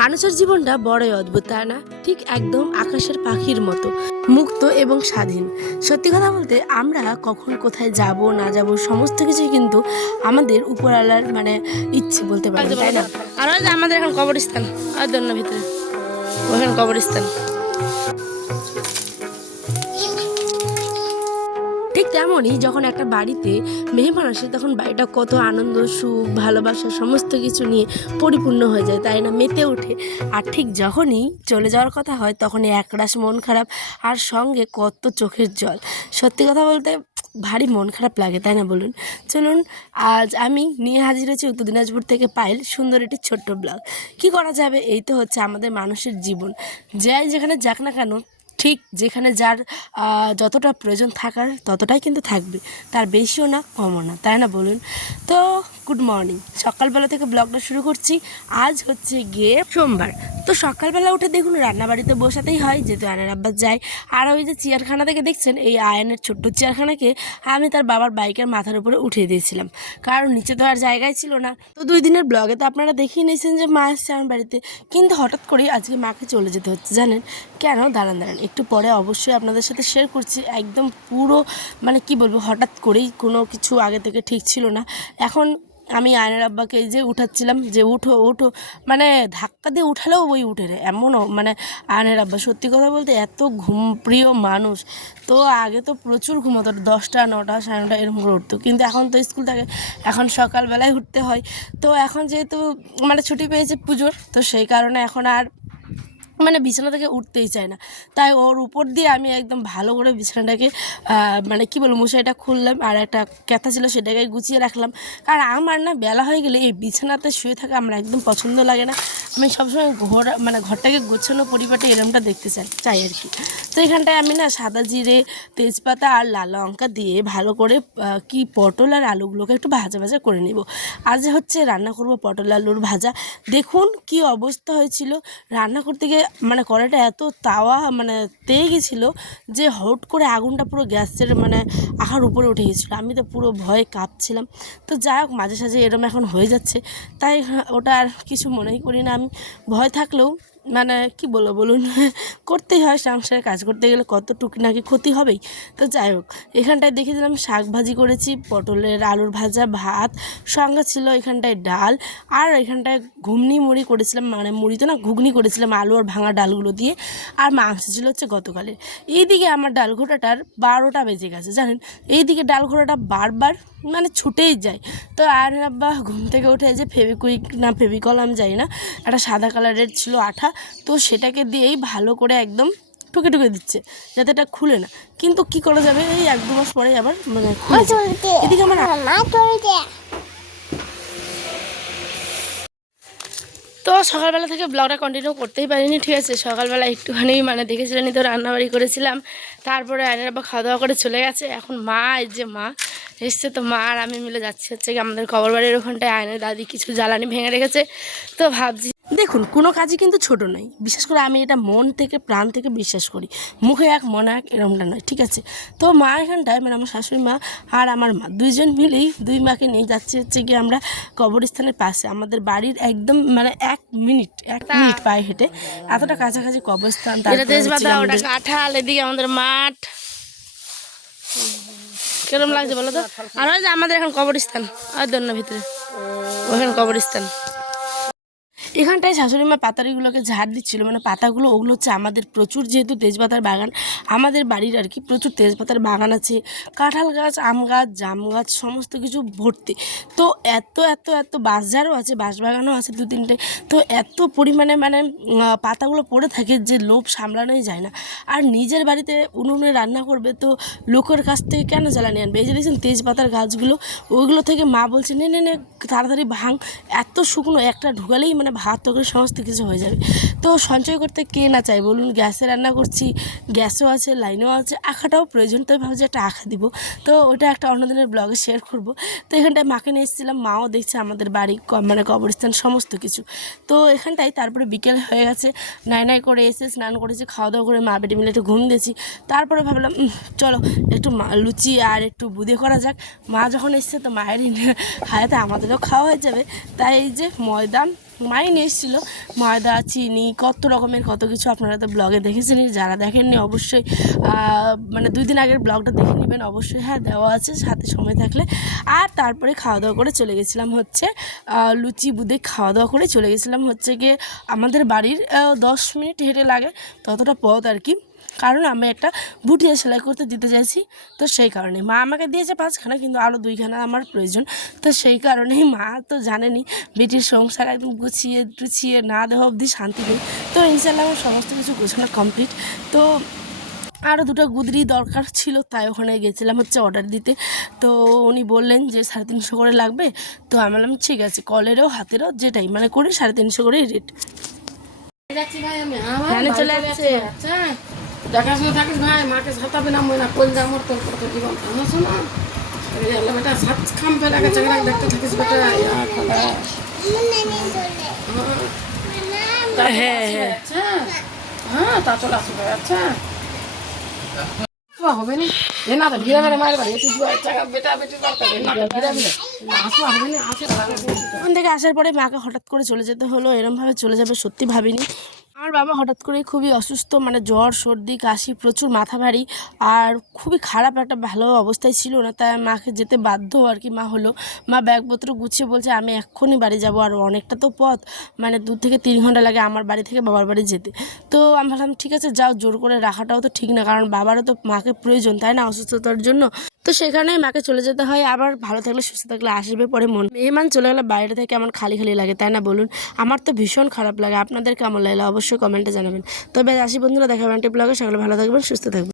মানুষের জীবনটা বড়ই অদ্ভুত, তাই না? ঠিক একদম আকাশের পাখির মতো মুক্ত এবং স্বাধীন। সত্যি কথা বলতে আমরা কখন কোথায় যাব না যাব সমস্ত কিছুই কিন্তু আমাদের উপরওয়ালার ইচ্ছে বলতে পারি, তাই না? আর ওই যে আমাদের এখন কবরস্থান আর দন্য ভিতরে ওখানে কবরস্থান। ঠিক তেমনই যখন একটা বাড়িতে মেহমান আসে তখন বাড়িটা কত আনন্দ, সুখ, ভালোবাসা সমস্ত কিছু নিয়ে পরিপূর্ণ হয়ে যায়, তাই না? মেতে ওঠে। আর ঠিক যখনই চলে যাওয়ার কথা হয় তখনই একরাশ মন খারাপ আর সঙ্গে কত চোখের জল। সত্যি কথা বলতে ভারী মন খারাপ লাগে, তাই না বলুন? চলুন, আজ আমি নিয়ে হাজির হয়েছি উত্তর দিনাজপুর থেকে পায়েল, সুন্দর একটি ছোট্ট ব্লগ। কী করা যাবে, এই তো হচ্ছে আমাদের মানুষের জীবন। যাই যেখানে যাক না কেন, ঠিক যেখানে যার যতটা প্রয়োজন থাকার ততটাই কিন্তু থাকবে, তার বেশিও না কমও না, তাই না বলুন? তো গুড মর্নিং, সকালবেলা থেকে ব্লগটা শুরু করছি। আজ হচ্ছে গিয়ে সোমবার। তো সকালবেলা উঠে দেখুন রান্নাবাড়িতে বসাতেই হয়, যেহেতু আয়নের আব্বা যায়। আর ওই যে চেয়ারখানা থেকে দেখছেন, এই আয়নের ছোট্ট চেয়ারখানাকে আমি তার বাবার বাইকের মাথার উপরে উঠিয়ে দিয়েছিলাম, কারণ নিচে তো আর জায়গায় ছিল না। তো 2 দিনের ব্লগে তো আপনারা দেখিয়ে নিয়েছেন যে মা এসছে আমার বাড়িতে, কিন্তু হঠাৎ করেই আজকে মাকে চলে যেতে হচ্ছে। জানেন কেন? দাঁড়ান একটু পরে অবশ্যই আপনাদের সাথে শেয়ার করছি। একদম পুরো কি বলবো, হঠাৎ করেই, কোনো কিছু আগে থেকে ঠিক ছিল না। এখন আমি আয়নের আব্বাকে এই যে উঠাচ্ছিলাম, যে উঠো উঠো, ধাক্কা দিয়ে উঠালেও ওই উঠে রে, এমনও আয়নের আব্বা সত্যি কথা বলতে এত ঘুমপ্রিয় মানুষ। তো আগে তো প্রচুর ঘুমোতো, 10টা 9টা 9:30 এরকম করে উঠতো, কিন্তু এখন তো স্কুল থাকে, এখন সকালবেলায় উঠতে হয়। তো এখন যেহেতু ছুটি পেয়েছে পুজোর, তো সেই কারণে এখন আর বিছানা থেকে উঠতেই চায় না। তাই ওর উপর দিয়ে আমি একদম ভালো করে বিছানাটাকে কী বলবো, মশারিটা খুললাম, আর একটা ক্যাথা ছিল সেটাকে গুছিয়ে রাখলাম। কারণ আমার না বেলা হয়ে গেলে এই বিছানাতে শুয়ে থাকা আমার একদম পছন্দ লাগে না। আমি সবসময় ঘরটাকে গোছানো পরিপাটি এরমটা দেখতে চাই আর কি। তো এখানটায় আমি না সাদা জিরে, তেজপাতা আর লাল লঙ্কা দিয়ে ভালো করে পটল আর আলুগুলোকে একটু ভাজা ভাজা করে নেব। আজ হচ্ছে রান্না করব পটল আলুর ভাজা। দেখুন কি অবস্থা হয়েছিল রান্না করতে গিয়ে, কড়াইটা এত তাওয়া তেয়ে গেছিলো যে হট করে আগুনটা পুরো গ্যাসের আহার উপরে উঠে গেছিলো। আমি তো পুরো ভয়ে কাঁপছিলাম। তো যাই হোক, মাঝে সাঝে এরম এখন হয়ে যাচ্ছে, তাই ওটা আর কিছু মনেই করি না আমি। ভয় থাকলেও কি বলবো বলুন, করতেই হয়, সংসারে কাজ করতে গেলে কতটুকু নাকি ক্ষতি হবেই। তো যাই হোক, এখানটায় দেখে দিলাম শাক ভাজি করেছি, পটলের আলুর ভাজা, ভাত, সঙ্গে ছিল এখানটায় ডাল, আর এখানটায় ঘুগনি মুড়ি করেছিলাম, মুড়ি তো না, ঘুগনি করেছিলাম আলু আর ভাঙা ডালগুলো দিয়ে। আর মাংস ছিল হচ্ছে গতকালের। এইদিকে আমার ডাল ঘোটাটার 12টা বেজে গেছে, জানেন? এইদিকে ডাল ঘোটাটা বারবার ছুটেই যায়। তো আর আব্বা ঘুম থেকে উঠে যে ফেভিকুইক না ফেভিকল আমি জানি না, একটা সাদা কালারের ছিল আঠা, তো সেটাকে দিয়েই ভালো করে একদম ঠুকে ঠুকে দিচ্ছে যাতে এটা খুলে না। কিন্তু কি করা যাবে, এই 1-2 মাস পরে আবার খুলে যায়। এদিকে আমার তো সকালবেলা থেকে ব্লগটা কন্টিনিউ করতেই পারিনি, ঠিক আছে? সকালবেলা একটুখানি দেখেছিলেন তো রান্নাবাড়ি করেছিলাম, তারপরে আয়নের আবার খাওয়া দাওয়া করে চলে গেছে। এখন মা, এই যে মা এসছে, তো মা আর আমি মিলে যাচ্ছি হচ্ছে কি আমাদের কবর বাড়ির ওখানটায়। আয়নের দাদি কিছু জ্বালানি ভেঙে রেখেছে, তো ভাবছি। দেখুন, কোনো কাজই কিন্তু ছোট নয়, বিশেষ করে আমি এটা মন থেকে প্রাণ থেকে বিশ্বাস করি। মুখে এক মনে এক এরমটা নয়, ঠিক আছে? তো মা এখানটায় আমার শাশুড়ি মা আর আমার মা দুইজন মিলেই 2 মাকে নিয়ে যাচ্ছি হচ্ছে গিয়ে আমরা কবরস্থানের পাশে, আমাদের বাড়ির একদম 1 মিনিট পায়ে হেঁটে, এতটা কাছাকাছি কবরস্থান। তারপরে কাঁঠাল, এদিকে আমাদের মাঠ, কিরম লাগছে বলো তো? আর ওই যে আমাদের এখন কবরস্থান আর দন্য ভিতরে ওখানে কবরস্থান। এখানটায় শাশুড়ি মা পাতারিগুলোকে ঝাড় দিচ্ছিল, পাতাগুলো, ওগুলো হচ্ছে আমাদের প্রচুর, যেহেতু তেজপাতার বাগান আমাদের বাড়ির আর কি, প্রচুর তেজপাতার বাগান আছে, কাঁঠাল গাছ, আম গাছ, জাম গাছ, সমস্ত কিছু ভর্তি। তো এত এত এত বাঁশঝাড়ও আছে, বাঁশবাগানও আছে 2-3টে। তো এত পরিমাণে পাতাগুলো পড়ে থাকে যে লোভ সামলানোই যায় না। আর নিজের বাড়িতে উনুনে রান্না করবে, তো লোকের কাছ থেকে কেন জ্বালানি আনবে? এই যে দেখছেন তেজপাতার গাছগুলো, ওইগুলো থেকে মা বলছে নে নে নে তাড়াতাড়ি ভাঙ, এত শুকনো, একটা ঢুকালেই ভাত তরকারি সমস্ত কিছু হয়ে যাবে। তো সঞ্চয় করতে কে না চাই বলুন? গ্যাসে রান্না করছি, গ্যাসও আছে, লাইনও আছে, আখাটাও প্রয়োজন, তো ভাবছি একটা আখা দিব। তো ওটা একটা অন্যদিনের ব্লগে শেয়ার করব। তো এখানটায় মাকে নিয়ে এসেছিলাম, মাও দেখছে আমাদের বাড়ি কবরস্থান সমস্ত কিছু। তো এখানটায় তারপরে বিকেল হয়ে গেছে, নাই করে এসে স্নান করেছি, খাওয়া দাওয়া করে মা বেটি মিলে একটু ঘুম দিয়েছি। তারপরে ভাবলাম চলো একটু লুচি আর একটু বুঁদে করা যাক। মা যখন এসছে তো মায়ের হায়াতে আমাদেরও খাওয়া হয়ে যাবে। তাই এই যে ময়দা মাই নিয়ে এসেছিলো ময়দা, চিনি, কত রকমের কত কিছু। আপনারা তো ব্লগে দেখেছেন, যারা দেখেননি অবশ্যই মানে 2 দিন আগের ব্লগটা দেখে নেবেন অবশ্যই। হ্যাঁ, দেওয়া আছে সাথে সময় থাকলে। আর তারপরে খাওয়া দাওয়া করে চলে গেছিলাম হচ্ছে লুচি বুদে খাওয়া দাওয়া করে চলে গেছিলাম হচ্ছে গিয়ে আমাদের বাড়ির 10 মিনিট হেঁটে লাগে ততটা পথ আর কি। কারণ আমি একটা বুটিয়া সেলাই করতে দিতে চাইছি, তো সেই কারণে মা আমাকে দিয়েছে 5খানা, কিন্তু আরও 2খানা আমার প্রয়োজন। তো সেই কারণেই মা তো জানেনি বেটির সংসার একদম গুছিয়ে টুছিয়ে না দেওয়া অবধি শান্তি নেই। তো ইনশাল্লাহ আমার সমস্ত কিছু গোছানো কমপ্লিট। তো আরও 2টা গুদরি দরকার ছিল, তাই ওখানে গেছিলাম হচ্ছে অর্ডার দিতে। তো উনি বললেন যে 350 করে লাগবে। তো আমি বললাম ঠিক আছে, কলেরও হাতেরও যেটাই মানে করি 350 করেই রেট। চলে যাচ্ছে। দেখাশোনা থাকিস ভাই, মাকে সাঁতাবে না মনে কল যা আমার তোর কত জীবন আনাছো না বেটা সাত খাম ফেলে গেছে দেখতে থাকিস বেটা। হ্যাঁ হ্যাঁ হ্যাঁ তা চলে আসবে। আচ্ছা হবে না এ না তো ভিড়ে ভিড়ে মারবে বেটা বেটির দরকার না তো ভিড়ে ভিড়ে আসবা হবে না আসে। ওখান থেকে আসার পরে মাকে হঠাৎ করে চলে যেতে হলো, এরমভাবে চলে যাবে সত্যি ভাবিনি। আমার বাবা হঠাৎ করে খুবই অসুস্থ, মানে জ্বর, সর্দি, কাশি, প্রচুর মাথা ভারী, আর খুবই খারাপ একটা ভালো অবস্থায় ছিল না, তাই মাকে যেতে বাধ্য আর কি। মা হলো মা ব্যাগপত্র গুছিয়ে বলছে আমি এক্ষুনি বাড়ি যাব, আর অনেকটা তো পথ, মানে 2 থেকে 3 ঘন্টা লাগে আমার বাড়ি থেকে বাবার বাড়ি যেতে। তো আমি ভাবলাম ঠিক আছে যাও, জোর করে রাখাটাও তো ঠিক না, কারণ বাবারও তো মাকে প্রয়োজন তাই না অসুস্থতার জন্য। তো সেখানে মাকে চলে যেতে হয়। আবার ভালো থাকলে সুস্থ থাকলে আসবে পরে মন। মেহমান চলে গেলে বাইরে থেকে আমার খালি খালি লাগে তাই না বলুন? আমার তো ভীষণ খারাপ লাগে। আপনাদের কেমন লাগলো অবশ্যই কমেন্টে জানাবেন। তবে আসি বন্ধুরা, দেখা হবে ব্লগে। সকলে ভালো থাকবেন, সুস্থ থাকবেন।